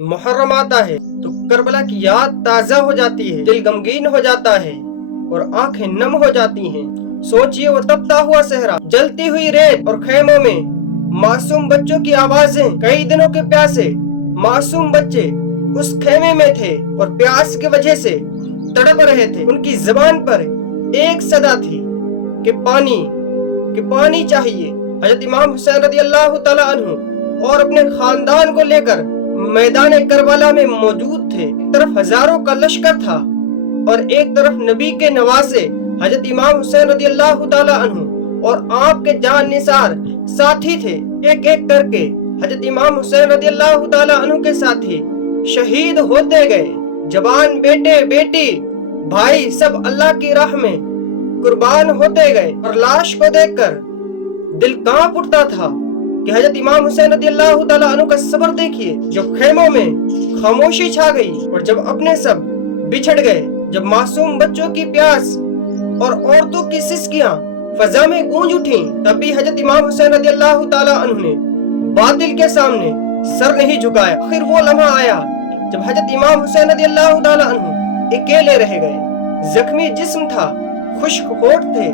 محرم آتا ہے تو کربلا کی یاد تازہ ہو جاتی ہے، دل غمگین ہو جاتا ہے اور آنکھیں نم ہو جاتی ہیں۔ سوچئے وہ تپتا ہوا صحرا، جلتی ہوئی ریت اور خیموں میں معصوم بچوں کی آوازیں، کئی دنوں کے پیاسے معصوم بچے اس خیمے میں تھے اور پیاس کی وجہ سے تڑپ رہے تھے۔ ان کی زبان پر ایک صدا تھی کہ پانی چاہیے۔ حضرت امام حسین رضی اللہ تعالیٰ عنہ اور اپنے خاندان کو لے کر میدان کربلا میں موجود تھے۔ ایک طرف ہزاروں کا لشکر تھا اور ایک طرف نبی کے نواسے حضرت امام حسین رضی اللہ تعالیٰ عنہ اور آپ کے جان نثار ساتھی تھے۔ ایک ایک کر کے حضرت امام حسین رضی اللہ تعالیٰ عنہ کے ساتھی شہید ہوتے گئے۔ جوان بیٹے بیٹی بھائی سب اللہ کی راہ میں قربان ہوتے گئے، اور لاش کو دیکھ کر دل کانپ اٹھتا تھا کہ حضرت امام حسین رضی اللہ تعالیٰ عنہ کا صبر دیکھیے۔ جب خیموں میں خاموشی چھا گئی اور جب اپنے سب بچھڑ گئے، جب معصوم بچوں کی پیاس اور عورتوں کی سسکیاں فضا میں گونج اٹھیں، تب بھی حضرت امام حسین رضی اللہ تعالیٰ عنہ نے باطل کے سامنے سر نہیں جھکایا۔ آخر وہ لمحہ آیا جب حضرت امام حسین رضی اللہ تعالیٰ عنہ اکیلے رہ گئے۔ زخمی جسم تھا، خشک ہونٹ تھے،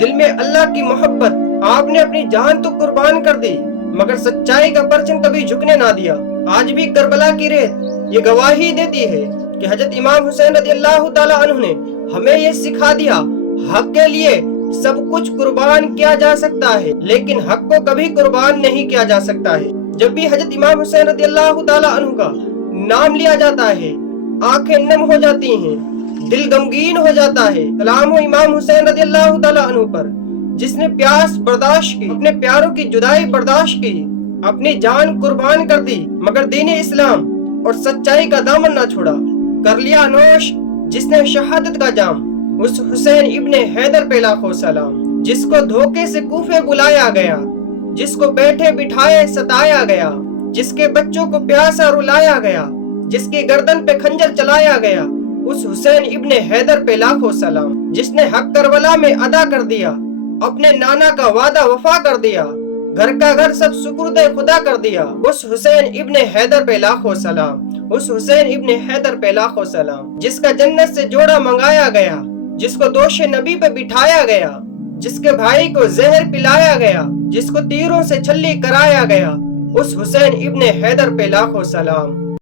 دل میں اللہ کی محبت۔ آپ نے اپنی جان تو قربان کر دی مگر سچائی کا پرچم کبھی جھکنے نہ دیا۔ آج بھی کربلا کی ریت یہ گواہی دیتی ہے کہ حضرت امام حسین رضی اللہ تعالیٰ عنہ نے ہمیں یہ سکھا دیا، حق کے لیے سب کچھ قربان کیا جا سکتا ہے لیکن حق کو کبھی قربان نہیں کیا جا سکتا ہے۔ جب بھی حضرت امام حسین رضی اللہ تعالیٰ عنہ کا نام لیا جاتا ہے، آنکھیں نم ہو جاتی ہیں، دل غمگین ہو جاتا ہے۔ سلام ہو امام حسین رضی اللہ تعالیٰ عنہ پر، جس نے پیاس برداشت کی، اپنے پیاروں کی جدائی برداشت کی، اپنی جان قربان کر دی مگر دین اسلام اور سچائی کا دامن نہ چھوڑا۔ کر لیا نوش جس نے شہادت کا جام، اس حسین ابن حیدر پہ لاکھوں سلام۔ جس کو دھوکے سے کوفے بلایا گیا، جس کو بیٹھے بٹھائے ستایا گیا، جس کے بچوں کو پیاسا رلایا گیا، جس کی گردن پہ خنجر چلایا گیا، اس حسین ابن حیدر پہ لاکھوں سلام۔ جس نے حق کربلا میں ادا کر دیا، اپنے نانا کا وعدہ وفا کر دیا، گھر کا گھر سب سپرد خدا کر دیا، اس حسین ابن حیدر پہ لاکھوں سلام۔ اس حسین ابن حیدر پہ لاکھوں سلام۔ جس کا جنت سے جوڑا منگایا گیا، جس کو دوش نبی پہ بٹھایا گیا، جس کے بھائی کو زہر پلایا گیا، جس کو تیروں سے چھلی کرایا گیا، اس حسین ابن حیدر پہ لاکھوں سلام۔